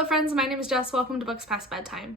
Hello friends, my name is Jess. Welcome to Books Past Bedtime.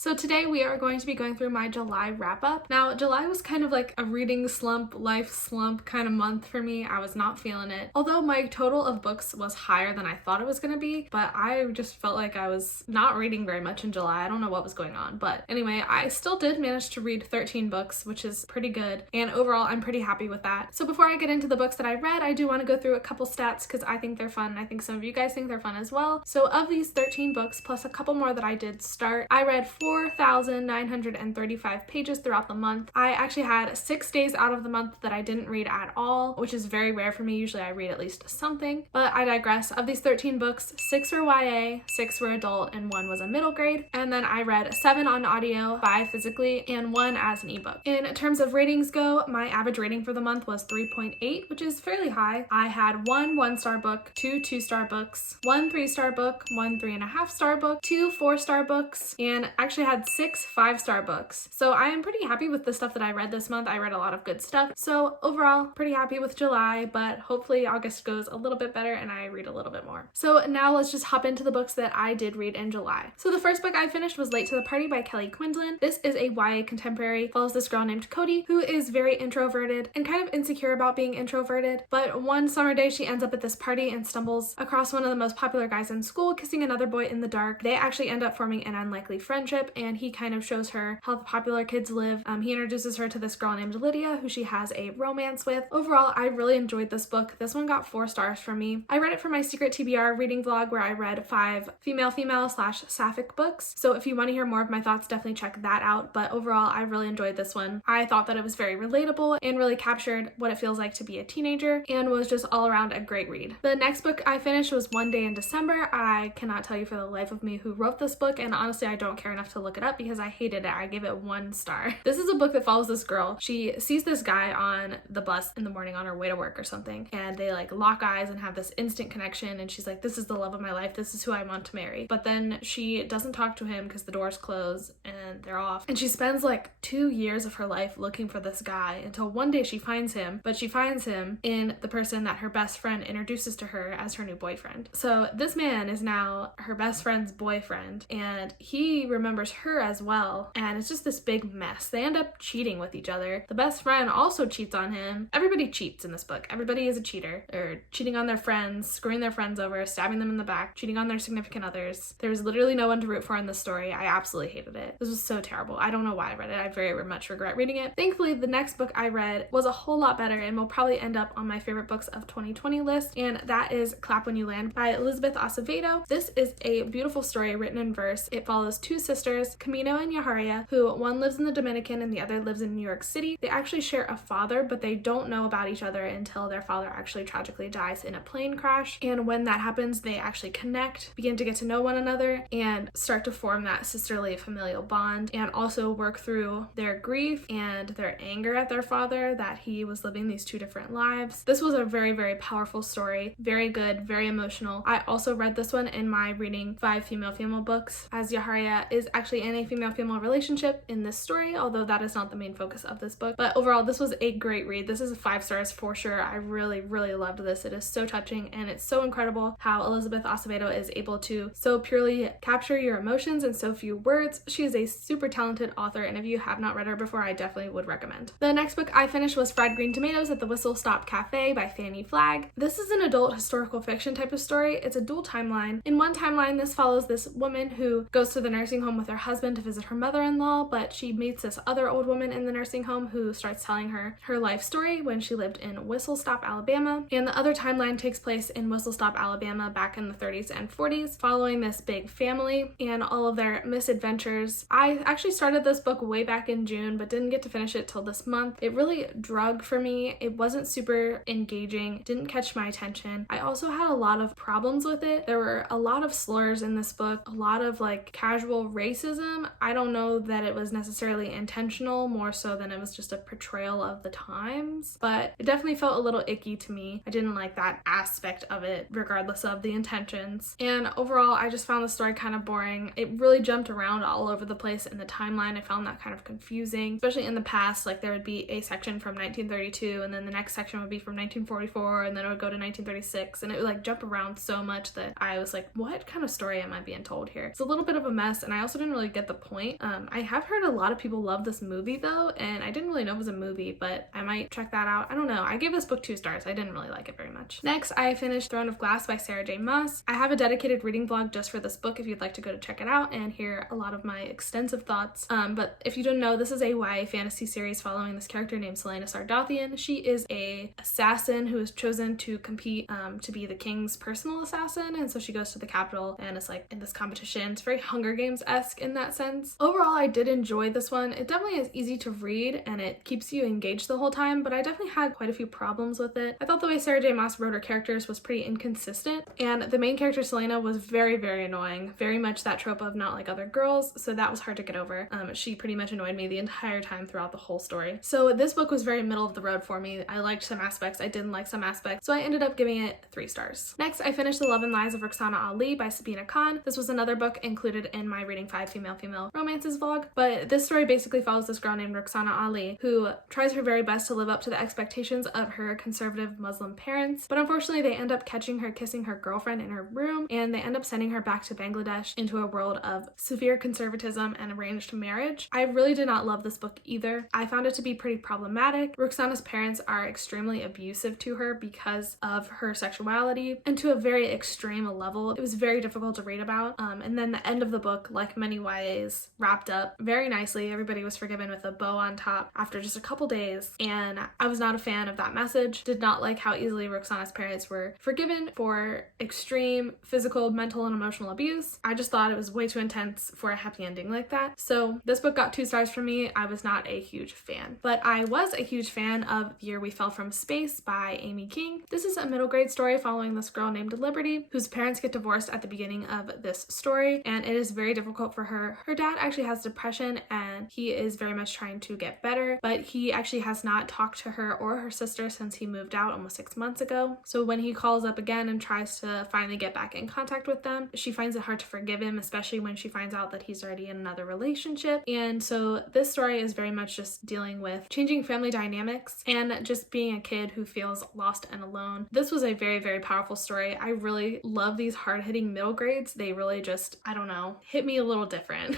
So today we are going to be going through my July wrap-up. Now, July was kind of like a reading slump, life slump kind of month for me. I was not feeling it. Although my total of books was higher than I thought it was going to be, but I just felt like I was not reading very much in July. I don't know what was going on. But anyway, I still did manage to read 13 books, which is pretty good. And overall, I'm pretty happy with that. So before I get into the books that I read, I do want to go through a couple stats because I think they're fun. I think some of you guys think they're fun as well. So of these 13 books, plus a couple more that I did start, I read 4,935 pages throughout the month. I actually had 6 days out of the month that I didn't read at all, which is very rare for me. Usually I read at least something, but I digress. Of these 13 books, 6 were YA, 6 were adult, and 1 was a middle grade. And then I read 7 on audio, 5 physically, and 1 as an ebook. In terms of ratings go, my average rating for the month was 3.8, which is fairly high. I had 1 1-star book, 2 2-star books, 1 3-star book, 1 3.5-star book, 2 4-star books, and actually had 6 5-star books. So I am pretty happy with the stuff that I read this month. I read a lot of good stuff. So overall, pretty happy with July, but hopefully August goes a little bit better and I read a little bit more. So now let's just hop into the books that I did read in July. So the first book I finished was Late to the Party by Kelly Quinlan. This is a YA contemporary, follows this girl named Cody who is very introverted and kind of insecure about being introverted, but one summer day she ends up at this party and stumbles across one of the most popular guys in school kissing another boy in the dark. They actually end up forming an unlikely friendship and he kind of shows her how the popular kids live. He introduces her to this girl named Lydia who she has a romance with. Overall, I really enjoyed this book. This one got 4 stars from me. I read it for my secret TBR reading vlog where I read 5 female/sapphic books. So if you want to hear more of my thoughts, definitely check that out. But overall, I really enjoyed this one. I thought that it was very relatable and really captured what it feels like to be a teenager and was just all around a great read. The next book I finished was One Day in December. I cannot tell you for the life of me who wrote this book, and honestly, I don't care enough to look it up because I hated it. I gave it 1 star. This is a book that follows this girl. She sees this guy on the bus in the morning on her way to work or something, and they like lock eyes and have this instant connection, and she's like, this is the love of my life. This is who I want to marry. But then she doesn't talk to him because the doors close and they're off. And she spends like 2 years of her life looking for this guy until one day she finds him, but she finds him in the person that her best friend introduces to her as her new boyfriend. So this man is now her best friend's boyfriend, and he remembers her as well, and it's just this big mess. They end up cheating with each other. The best friend also cheats on him. Everybody cheats in this book. Everybody is a cheater. They're cheating on their friends, screwing their friends over, stabbing them in the back, cheating on their significant others. There's literally no one to root for in this story. I absolutely hated it. This was so terrible. I don't know why I read it. I very much regret reading it. Thankfully, the next book I read was a whole lot better and will probably end up on my favorite books of 2020 list, and that is Clap When You Land by Elizabeth Acevedo. This is a beautiful story written in verse. It follows 2 sisters, Camino and Yaharia, who one lives in the Dominican and the other lives in New York City. They actually share a father, but they don't know about each other until their father actually tragically dies in a plane crash. And when that happens, they actually connect, begin to get to know one another, and start to form that sisterly familial bond, and also work through their grief and their anger at their father that he was living these 2 different lives. This was a very powerful story. Very good, very emotional. I also read this one in my reading 5 female books, as Yaharia is actually in a female relationship in this story, although that is not the main focus of this book. But overall, this was a great read. This is 5 stars for sure. I really loved this. It is so touching, and it's so incredible how Elizabeth Acevedo is able to so purely capture your emotions in so few words. She is a super talented author, and if you have not read her before, I definitely would recommend. The next book I finished was Fried Green Tomatoes at the Whistle Stop Cafe by Fanny Flagg. This is an adult historical fiction type of story. It's a dual timeline. In one timeline, this follows this woman who goes to the nursing home with her husband to visit her mother-in-law, but she meets this other old woman in the nursing home who starts telling her life story when she lived in Whistle Stop, Alabama. And the other timeline takes place in Whistle Stop, Alabama back in the 30s and 40s, following this big family and all of their misadventures. I actually started this book way back in June, but didn't get to finish it till this month. It really drugged for me. It wasn't super engaging, didn't catch my attention. I also had a lot of problems with it. There were a lot of slurs in this book, a lot of like casual race racism. I don't know that it was necessarily intentional, more so than it was just a portrayal of the times, but it definitely felt a little icky to me. I didn't like that aspect of it, regardless of the intentions. And overall, I just found the story kind of boring. It really jumped around all over the place in the timeline. I found that kind of confusing, especially in the past. Like, there would be a section from 1932, and then the next section would be from 1944, and then it would go to 1936, and it would like jump around so much that I was like, what kind of story am I being told here? It's a little bit of a mess, and I also didn't really get the point. I have heard a lot of people love this movie though, and I didn't really know it was a movie, but I might check that out. I don't know. I gave this book 2 stars. I didn't really like it very much. Next, I finished Throne of Glass by Sarah J. Maas. I have a dedicated reading vlog just for this book if you'd like to go to check it out and hear a lot of my extensive thoughts. But if you don't know, this is a YA fantasy series following this character named Selena Sardathian. She is a assassin who is chosen to compete to be the king's personal assassin, and so she goes to the capital and is like in this competition. It's very Hunger Games-esque in that sense. Overall, I did enjoy this one. It definitely is easy to read and it keeps you engaged the whole time, but I definitely had quite a few problems with it. I thought the way Sarah J. Maas wrote her characters was pretty inconsistent, and the main character Selena was very, very annoying. Very much that trope of not like other girls, so that was hard to get over. She pretty much annoyed me the entire time throughout the whole story. So this book was very middle of the road for me. I liked some aspects, I didn't like some aspects, so I ended up giving it 3 stars. Next, I finished The Love and Lies of Roxana Ali by Sabina Khan. This was another book included in my Reading 5 Female Romances vlog, but this story basically follows this girl named Roxana Ali who tries her very best to live up to the expectations of her conservative Muslim parents, but unfortunately they end up catching her kissing her girlfriend in her room, and they end up sending her back to Bangladesh into a world of severe conservatism and arranged marriage. I really did not love this book either. I found it to be pretty problematic. Roxana's parents are extremely abusive to her because of her sexuality, and to a very extreme level. It was very difficult to read about. And then the end of the book, like many YAs, wrapped up very nicely. Everybody was forgiven with a bow on top after just a couple days, and I was not a fan of that message. Did not like how easily Roxana's parents were forgiven for extreme physical, mental, and emotional abuse. I just thought it was way too intense for a happy ending like that. So this book got 2 stars from me. I was not a huge fan, but I was a huge fan of The Year We Fell from Space by Amy King. This is a middle grade story following this girl named Liberty, whose parents get divorced at the beginning of this story, and it is very difficult for her. Her dad actually has depression, and he is very much trying to get better, but he actually has not talked to her or her sister since he moved out almost 6 months ago. So when he calls up again and tries to finally get back in contact with them, she finds it hard to forgive him, especially when she finds out that he's already in another relationship. And so this story is very much just dealing with changing family dynamics and just being a kid who feels lost and alone. This was a very, very powerful story. I really love these hard-hitting middle grades. They really just, I don't know, hit me a little different.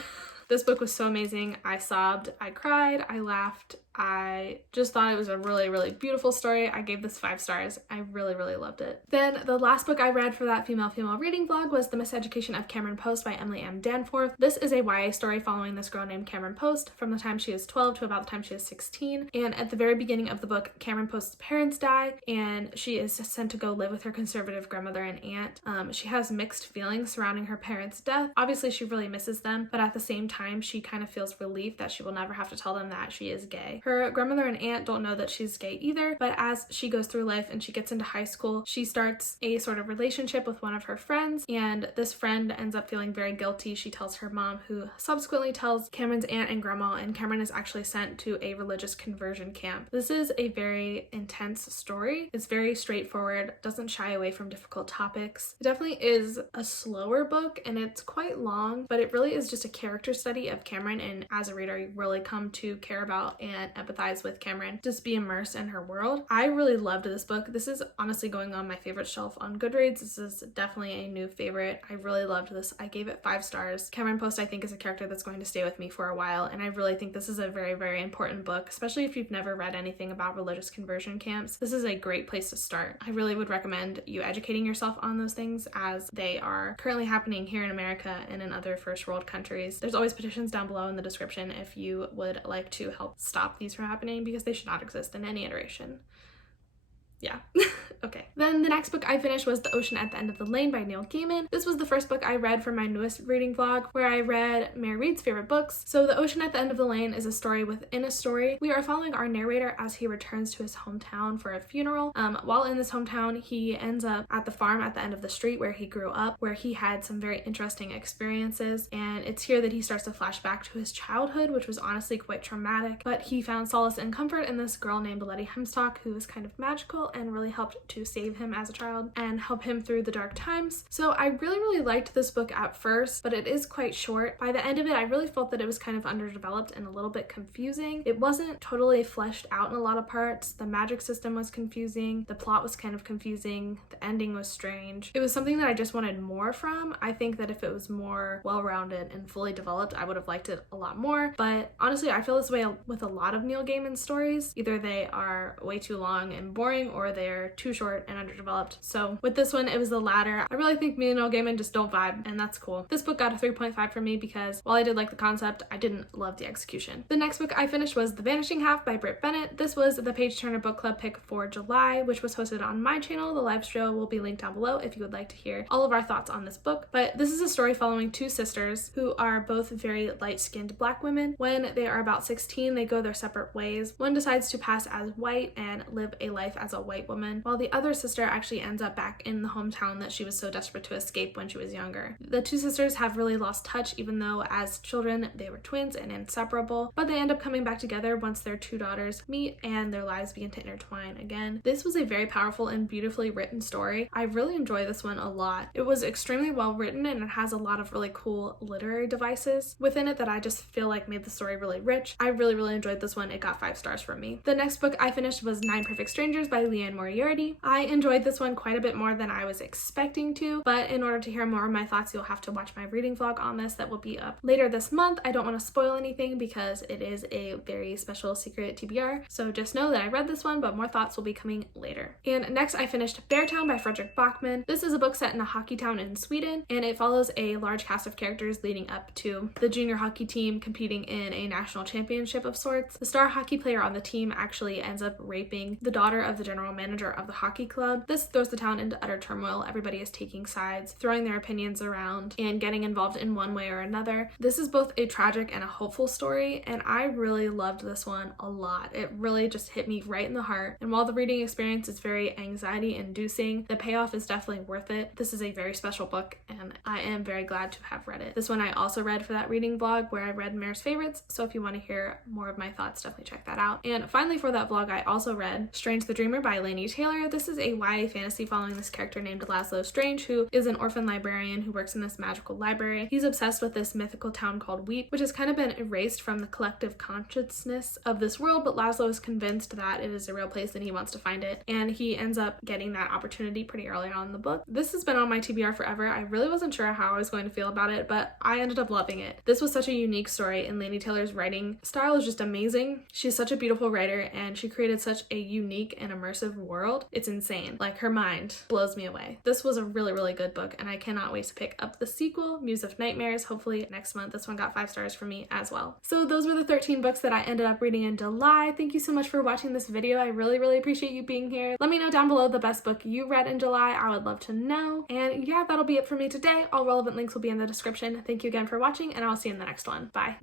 This book was so amazing. I sobbed, I cried, I laughed. I just thought it was a really, really beautiful story. I gave this 5 stars. I really, really loved it. Then the last book I read for that female reading vlog was The Miseducation of Cameron Post by Emily M. Danforth. This is a YA story following this girl named Cameron Post from the time she is 12 to about the time she is 16. And at the very beginning of the book, Cameron Post's parents die, and she is sent to go live with her conservative grandmother and aunt. She has mixed feelings surrounding her parents' death. Obviously, she really misses them, but at the same time, she kind of feels relief that she will never have to tell them that she is gay. Her grandmother and aunt don't know that she's gay either, but as she goes through life and she gets into high school, she starts a sort of relationship with one of her friends, and this friend ends up feeling very guilty. She tells her mom, who subsequently tells Cameron's aunt and grandma, and Cameron is actually sent to a religious conversion camp. This is a very intense story. It's very straightforward, doesn't shy away from difficult topics. It definitely is a slower book, and it's quite long, but it really is just a character study of Cameron, and as a reader, you really come to care about and empathize with Cameron, just be immersed in her world. I really loved this book. This is honestly going on my favorite shelf on Goodreads. This is definitely a new favorite. I really loved this. I gave it 5 stars. Cameron Post, I think, is a character that's going to stay with me for a while, and I really think this is a very, very important book, especially if you've never read anything about religious conversion camps. This is a great place to start. I really would recommend you educating yourself on those things, as they are currently happening here in America and in other first world countries. There's always petitions down below in the description if you would like to help stop these from happening, because they should not exist in any iteration. yeah. Okay. Then the next book I finished was The Ocean at the End of the Lane by Neil Gaiman. This was the first book I read for my newest reading vlog, where I read Mary Reed's favorite books. So The Ocean at the End of the Lane is a story within a story. We are following our narrator as he returns to his hometown for a funeral. While in this hometown, he ends up at the farm at the end of the street where he grew up, where he had some very interesting experiences, and it's here that he starts to flash back to his childhood, which was honestly quite traumatic, but he found solace and comfort in this girl named Letty Hemstock, who was kind of magical and really helped to save him as a child and help him through the dark times. So I really liked this book at first, but it is quite short. By the end of it, I really felt that it was kind of underdeveloped and a little bit confusing. It wasn't totally fleshed out in a lot of parts. The magic system was confusing, the plot was kind of confusing, the ending was strange. It was something that I just wanted more from. I think that if it was more well-rounded and fully developed, I would have liked it a lot more, but honestly, I feel this way with a lot of Neil Gaiman stories. Either they are way too long and boring, or they're too short and underdeveloped. So with this one, it was the latter. I really think me and Neil Gaiman just don't vibe, and that's cool. This book got a 3.5 from me because while I did like the concept, I didn't love the execution. The next book I finished was The Vanishing Half by Britt Bennett. This was the Page Turner Book Club pick for July, which was hosted on my channel. The live show will be linked down below if you would like to hear all of our thoughts on this book. But this is a story following two sisters who are both very light-skinned Black women. When they are about 16, they go their separate ways. One decides to pass as white and live a life as a white woman, while the other sister actually ends up back in the hometown that she was so desperate to escape when she was younger. The two sisters have really lost touch, even though as children they were twins and inseparable, but they end up coming back together once their two daughters meet and their lives begin to intertwine again. This was a very powerful and beautifully written story. I really enjoy this one a lot. It was extremely well written, and it has a lot of really cool literary devices within it that I just feel like made the story really rich. I really enjoyed this one. It got 5 stars from me. The next book I finished was 9 Perfect Strangers by Leanne Moriarty. I enjoyed this one quite a bit more than I was expecting to, but in order to hear more of my thoughts, you'll have to watch my reading vlog on this that will be up later this month. I don't want to spoil anything because it is a very special secret TBR, so just know that I read this one, but more thoughts will be coming later. And next I finished Beartown by Fredrik Backman. This is a book set in a hockey town in Sweden, and it follows a large cast of characters leading up to the junior hockey team competing in a national championship of sorts. The star hockey player on the team actually ends up raping the daughter of the general manager of the hockey club. This throws the town into utter turmoil. Everybody is taking sides, throwing their opinions around, and getting involved in one way or another. This is both a tragic and a hopeful story, and I really loved this one a lot. It really just hit me right in the heart, and while the reading experience is very anxiety inducing, the payoff is definitely worth it. This is a very special book, and I am very glad to have read it. This one I also read for that reading vlog where I read Mare's favorites, so if you want to hear more of my thoughts, definitely check that out. And finally for that vlog, I also read Strange the Dreamer by Laini Taylor. This is a YA fantasy following this character named Laszlo Strange, who is an orphan librarian who works in this magical library. He's obsessed with this mythical town called Weep, which has kind of been erased from the collective consciousness of this world, but Laszlo is convinced that it is a real place and he wants to find it, and he ends up getting that opportunity pretty early on in the book. This has been on my TBR forever. I really wasn't sure how I was going to feel about it, but I ended up loving it. This was such a unique story, and Laini Taylor's writing style is just amazing. She's such a beautiful writer, and she created such a unique and immersive world. It's insane. Like, her mind blows me away. This was a really good book, and I cannot wait to pick up the sequel, Muse of Nightmares, hopefully next month. This one got 5 stars from me as well. So those were the 13 books that I ended up reading in July. Thank you so much for watching this video. I really appreciate you being here. Let me know down below the best book you read in July. I would love to know. And yeah, that'll be it for me today. All relevant links will be in the description. Thank you again for watching, and I'll see you in the next one. Bye.